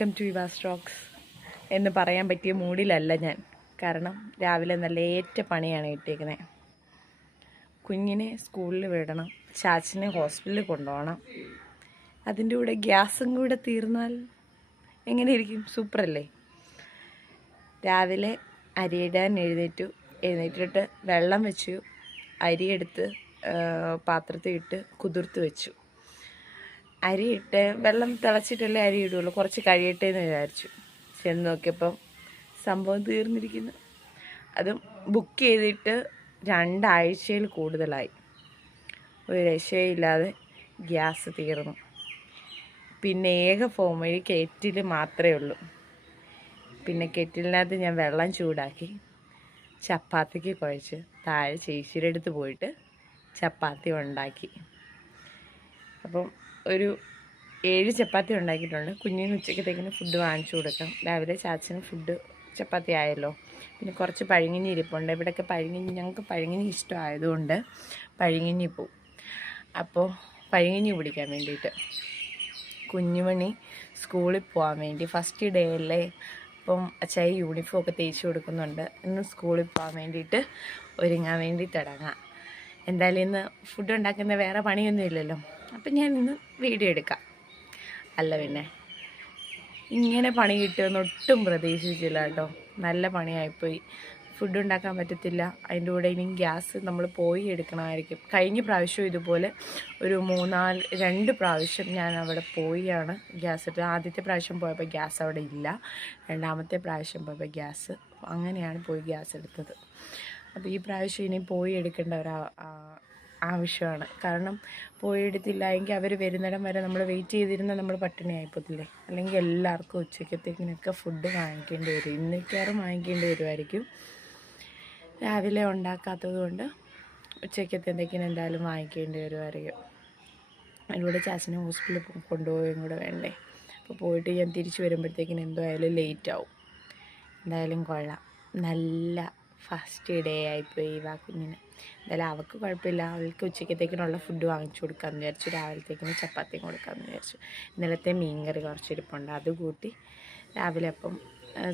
Welcome to യുവാ Stokes എന്ന് പറയാൻ പറ്റിയ മൂഡിലല്ല ഞാൻ. കാരണം രാവിലെ നല്ല ഏറ്റ പണിയാണ് കിട്ടിയേക്കുന്നത് കുഞ്ഞിനെ സ്കൂളിൽ വിടണം ചാച്ചിനെ ഹോസ്പിറ്റലിൽ കൊണ്ടുപോകണം. അതിന്റെ കൂടെ ഗ്യാസും കൂടെ തീർന്നാൽ എങ്ങനെയിരിക്കും? സൂപ്പറല്ലേ? രാവിലെ അരിയിടാൻ എഴുന്നേറ്റു. എഴുന്നേറ്റിട്ട് വെള്ളം വെച്ചു. അരിയെടുത്ത് പാത്രത്തിൽ ഇട്ട് കുതിർത്ത് വെച്ചു. അരിയിട്ട് വെള്ളം തിളച്ചിട്ടല്ലേ അരി ഇടുള്ളൂ. കുറച്ച് കഴിയട്ടെ എന്ന് വിചാരിച്ചു. ചെന്ന് നോക്കിയപ്പം സംഭവം തീർന്നിരിക്കുന്നു. അതും ബുക്ക് ചെയ്തിട്ട് രണ്ടാഴ്ചയിൽ കൂടുതലായി. ഒരു രക്ഷയില്ലാതെ ഗ്യാസ് തീർന്നു. പിന്നെ ഏക ഫോം വഴി കെറ്റിൽ മാത്രമേ ഉള്ളൂ. പിന്നെ കെറ്റിലിനകത്ത് ഞാൻ വെള്ളം ചൂടാക്കി ചപ്പാത്തിക്ക് കുഴച്ച് താഴെ ചേച്ചിയുടെ അടുത്ത് പോയിട്ട് ചപ്പാത്തി ഉണ്ടാക്കി. അപ്പം ഒരു ഏഴ് ചപ്പാത്തി ഉണ്ടാക്കിയിട്ടുണ്ട്. കുഞ്ഞിന് ഉച്ചക്കത്തേക്കിന് ഫുഡ് വാങ്ങിച്ചു കൊടുക്കാം. രാവിലെ ചാച്ചന് ഫുഡ് ചപ്പാത്തി ആയല്ലോ. പിന്നെ കുറച്ച് പഴങ്ങിഞ്ഞി ഇരിപ്പുണ്ട്. ഇവിടെയൊക്കെ പഴങ്ങിഞ്ഞി ഞങ്ങൾക്ക് പഴങ്ങിഞ്ഞി ഇഷ്ടമായതുകൊണ്ട് പഴങ്ങിഞ്ഞി പോവും അപ്പോൾ പഴങ്ങിഞ്ഞി പിടിക്കാൻ വേണ്ടിയിട്ട് കുഞ്ഞുമണി സ്കൂളിൽ പോകാൻ വേണ്ടി ഫസ്റ്റ് ഡേ അല്ലേ? അപ്പം അച്ചായി യൂണിഫോം ഒക്കെ തേച്ച് കൊടുക്കുന്നുണ്ട്. ഇന്ന് സ്കൂളിൽ പോകാൻ വേണ്ടിയിട്ട് ഒരുങ്ങാൻ വേണ്ടി തുടങ്ങാം എന്തായാലും ഇന്ന് ഫുഡ് ഉണ്ടാക്കുന്ന വേറെ പണിയൊന്നും ഇല്ലല്ലോ. അപ്പം ഞാൻ ഇന്ന് വീഡിയോ എടുക്കാം. അല്ല പിന്നെ ഇങ്ങനെ പണി കിട്ടുമെന്ന് ഒട്ടും പ്രതീക്ഷിച്ചില്ല കേട്ടോ. നല്ല പണിയായിപ്പോയി. ഫുഡ് ഉണ്ടാക്കാൻ പറ്റത്തില്ല. അതിന്റെ കൂടെ ഇനിയും ഗ്യാസ് നമ്മൾ പോയി എടുക്കണമായിരിക്കും. കഴിഞ്ഞ പ്രാവശ്യം ഇതുപോലെ ഒരു മൂന്നാൽ രണ്ട് പ്രാവശ്യം ഞാൻ അവിടെ പോയിയാണ് ഗ്യാസ് എടുത്തത് ആദ്യത്തെ പ്രാവശ്യം പോയപ്പോൾ ഗ്യാസ് അവിടെ ഇല്ല. രണ്ടാമത്തെ പ്രാവശ്യം പോയപ്പോൾ ഗ്യാസ്. അങ്ങനെയാണ് പോയി ഗ്യാസ് എടുത്തത്. അപ്പോൾ ഈ പ്രാവശ്യം ഇനി പോയി എടുക്കേണ്ട ഒരു ആവശ്യമാണ്. കാരണം പോയി എടുത്തില്ല എങ്കിൽ അവർ വരുന്നിടം വരെ നമ്മൾ വെയിറ്റ് ചെയ്തിരുന്ന നമ്മൾ പട്ടിണി ആയിപ്പോത്തില്ലേ? അല്ലെങ്കിൽ എല്ലാവർക്കും ഉച്ചക്കത്തേക്കിനൊക്കെ ഫുഡ് വാങ്ങിക്കേണ്ടി വരും. ഇന്നേക്കാറും വാങ്ങിക്കേണ്ടി വരുമായിരിക്കും. രാവിലെ ഉണ്ടാക്കാത്തത് കൊണ്ട് ഉച്ചക്കത്തേക്കിന് എന്തായാലും വാങ്ങിക്കേണ്ടി വരുമായിരിക്കും. അതിലൂടെ ചാച്ചനെ ഹോസ്പിറ്റലിൽ കൊണ്ടുപോവുകയും കൂടെ വേണ്ടേ? അപ്പോൾ പോയിട്ട് ഞാൻ തിരിച്ചു വരുമ്പോഴത്തേക്കിന് എന്തായാലും ലേറ്റ് ആവും. എന്തായാലും കൊള്ളാം. നല്ല ഫസ്റ്റ് ഡേ ആയിപ്പോയി ഈ കുഞ്ഞിന്. എന്തായാലും അവൾക്ക് കുഴപ്പമില്ല. അവൾക്ക് ഉച്ചക്കത്തേക്കിനുള്ള ഫുഡ് വാങ്ങിച്ചു കൊടുക്കാമെന്ന് വിചാരിച്ചു. രാവിലത്തേക്കിന് ചപ്പാത്തിയും കൊടുക്കാമെന്ന് വിചാരിച്ചു. ഇന്നലത്തെ മീൻകറി കുറച്ചിരിപ്പുണ്ട് അത് കൂട്ടി രാവിലെ അപ്പം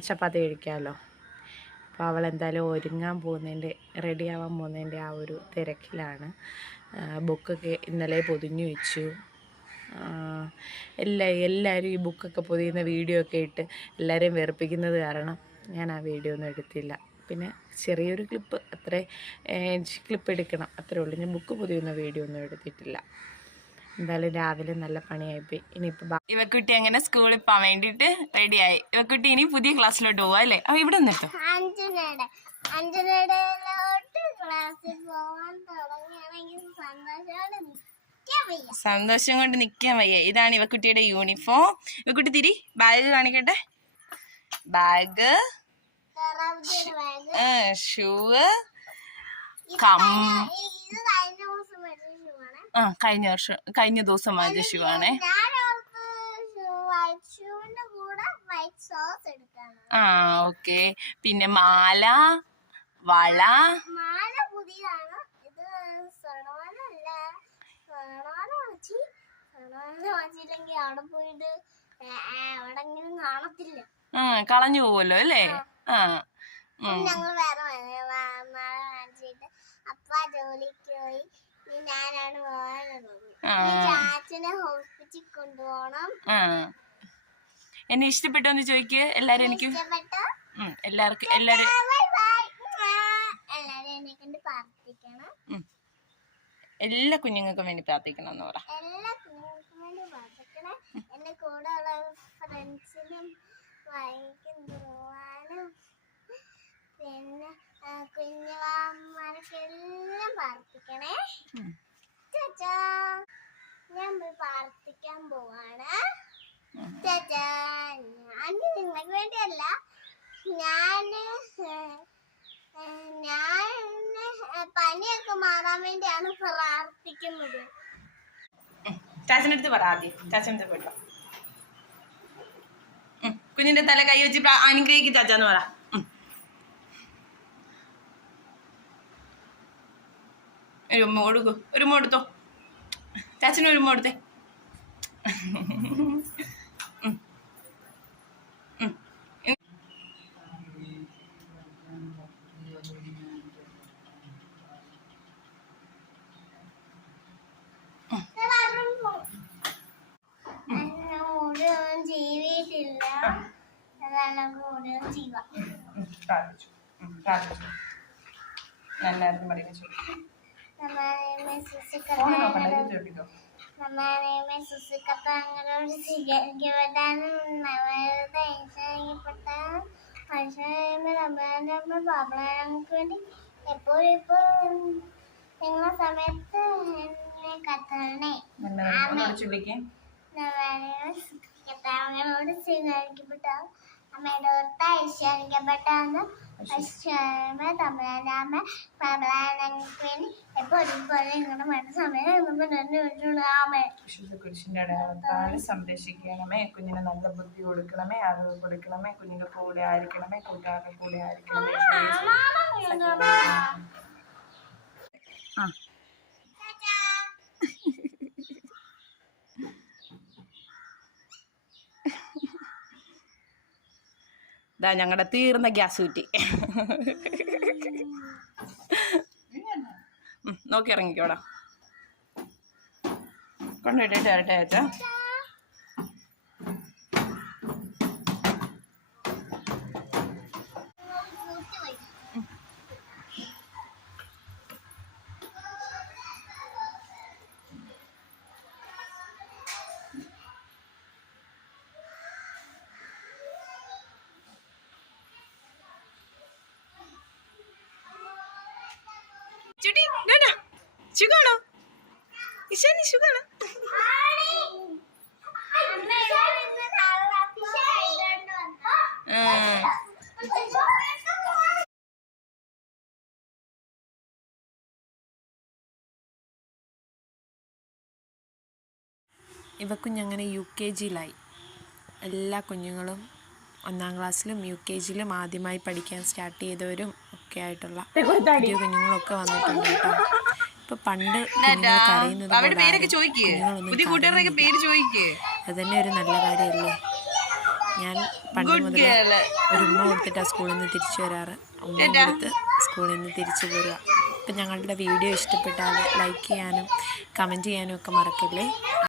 ചപ്പാത്തി കഴിക്കാമല്ലോ അപ്പോൾ അവൾ എന്തായാലും ഒരുങ്ങാൻ പോകുന്നതിന്റെ റെഡി ആവാൻ പോകുന്നതിന്റെ ആ ഒരു തിരക്കിലാണ്. ബുക്കൊക്കെ ഇന്നലെ പൊതിഞ്ഞു വെച്ചു. എല്ലാ എല്ലാവരും ഈ ബുക്കൊക്കെ പൊതിയുന്ന വീഡിയോ ഒക്കെ ഇട്ട് എല്ലാവരെയും വെറുപ്പിക്കുന്നത് കാരണം ഞാൻ ആ വീഡിയോ ഒന്നും എടുത്തില്ല. പിന്നെ ചെറിയൊരു ക്ലിപ്പ് അത്രേ ക്ലിപ്പ് എടുക്കണം. അത്രേ ഉള്ളൂ. ഞാൻ ബുക്ക് പൊതിയുന്ന വീഡിയോ ഒന്നും എടുത്തിട്ടില്ല. എന്തായാലും രാവിലെ നല്ല പണിയായിപ്പോയി ഇനിയിപ്പോ ഇവക്കുട്ടി അങ്ങനെ സ്കൂളിൽ പോകാൻ വേണ്ടിട്ട് റെഡിയായി. ഇവക്കുട്ടി ഇനി പുതിയ ക്ലാസ്സിലോട്ട് പോവാ അല്ലേ? അപ്പൊ ഇവിടെ നിന്നിട്ടോ. സന്തോഷം കൊണ്ട് നിക്കാൻ വയ്യ. ഇതാണ് ഇവക്കുട്ടിയുടെ യൂണിഫോം. ഇവക്കുട്ടി തിരി ബാഗ് കാണിക്കട്ടെ? ബാഗ്. കറാമത്തിന്റെ ബാഗ് ഷൂ. കം. ഇത് കഴിഞ്ഞ ദിവസം മേടിച്ച ഷൂവാണ് ആ കഴിഞ്ഞ വർഷം കഴിഞ്ഞ ദിവസം വാങ്ങിച്ച ഷൂ ആണേ. ആ ഓക്കെ. പിന്നെ മാല വള. ഉം, കളഞ്ഞു പോവല്ലോ അല്ലേ? ആ. ഞങ്ങൾ വേറെ അപ്പ ജോലിക്ക് പോയി. ഇനി ഞാനാണ് ആ. ഇനി ചാച്ചനെ ഹോസ്പിറ്റലിൽ കൊണ്ടുപോകണം. എന്നെ ഇഷ്ടപ്പെട്ടോ എന്ന് ചോദിക്ക്? എല്ലാരും എനിക്ക് എല്ലാവർക്കും എല്ലാരും എല്ലാ കുഞ്ഞുങ്ങൾക്കും വേണ്ടി പ്രാർത്ഥിക്കണം എന്ന് പറ. എല്ലാ കുഞ്ഞുങ്ങൾക്കും വേണ്ടി പ്രാർത്ഥിക്കണം. എന്റെ കൂടെ ഉള്ള ഫ്രണ്ട്സിനും വൈകും പോവാനും പിന്നെ ആ, കുഞ്ഞുമാന്മാർക്കെല്ലാം പ്രാർത്ഥിക്കണേ. ചാച്ചാ ഞാൻ പോയി പ്രാർത്ഥിക്കാൻ പോവാണ്. ചാച്ചാ ഞാൻ നിങ്ങൾക്ക് വേണ്ടിയല്ല ഞാൻ ഞാൻ പനിയൊക്കെ മാറാൻ വേണ്ടിയാണ് പ്രാർത്ഥിക്കുന്നത്. ചാച്ചനടുത്ത് പറ ആദ്യം. ചാച്ചനടുത്ത് പോയിട്ടോ കുഞ്ഞിന്റെ തല കൈ വെച്ച് അനുഗ്രഹിക്കും ചാച്ചാന്ന് പറ. ഒരു ഉമ്മ കൊടുക്കൂ. ഒരു ഉമ്മ കൊടുത്തോ. ചാച്ചന് ഒരു ഉമ്മ കൊടുത്തേ. പ്രാർത്ഥിച്ചു പ്രാർത്ഥിച്ചു. ഞാൻ എല്ലാവർക്കും പഠിപ്പിച്ചു നമ്മളെ ഫോണ് നോക്കണ്ട സുസുക്കത്താങ്ങളോട് കേൾപ്പിക്കോ? നമ്മളെ സുസുക്കത്താങ്ങളോട് സ്വീകരിക്കപ്പെട്ടാലും നമ്മളുടെ ഐശ്വര്യപ്പെട്ടാലും മനുഷ്യരെ നമ്മളെ പാപങ്ങൾക്ക് വേണ്ടി എപ്പോഴും എപ്പോഴും നിങ്ങളെ സമയത്ത് എന്നെ കത്തണേ ഒന്നോട് ചുള്ളിക്ക് നമ്മളോട് സ്വീകരിക്കപ്പെട്ട അമ്മയുടെ ഓർത്ത ഐശ്വര്യപ്പെട്ടാന്ന്. വേണ്ടി നിങ്ങളുടെ മറ്റു സമയം സംരക്ഷിക്കണമേ. കുഞ്ഞിന് നല്ല ബുദ്ധി കൊടുക്കണമേ അറിവ് കൊടുക്കണമേ. കുഞ്ഞിന്റെ കൂടെ ആയിരിക്കണമേ കൂട്ടുകാരുടെ കൂടെ ആയിരിക്കണമേ ആ ഇതാ ഞങ്ങളുടെ തീർന്ന ഗ്യാസ് കുറ്റി നോക്കി ഇറങ്ങിക്കോടാ. കൊണ്ടുപോയിട്ട് വരട്ടെ ചേച്ചാ ചുട്ടി ഡാ സുഖാണോ ഇശാനി സുഖാണോ ഇവ കുഞ്ഞങ്ങനെ യു കെ ജിയിലായി. എല്ലാ കുഞ്ഞുങ്ങളും ഒന്നാം ക്ലാസ്സിലും യു കെ ജിയിലും ആദ്യമായി പഠിക്കാൻ സ്റ്റാർട്ട് ചെയ്തവരും ഒക്കെ ആയിട്ടുള്ള പുതിയ കുഞ്ഞുങ്ങളൊക്കെ വന്നിട്ടുണ്ട് കേട്ടോ. ഇപ്പൊ പണ്ട് കുഞ്ഞുങ്ങളൊന്നും. അത് തന്നെ ഒരു നല്ല കാര്യമല്ലേ? ഞാൻ പണ്ട് മുതൽ ഒരു ഉമ്മ കൊടുത്തിട്ടാ സ്കൂളിൽ നിന്ന് തിരിച്ചു വരാറ്. ഉമ്മ കൊടുത്ത് സ്കൂളിൽ നിന്ന് തിരിച്ചു പോരുക അപ്പം ഞങ്ങളുടെ വീഡിയോ ഇഷ്ടപ്പെട്ടാൽ ലൈക്ക് ചെയ്യാനും കമന്റ് ചെയ്യാനും ഒക്കെ മറക്കല്ലേ?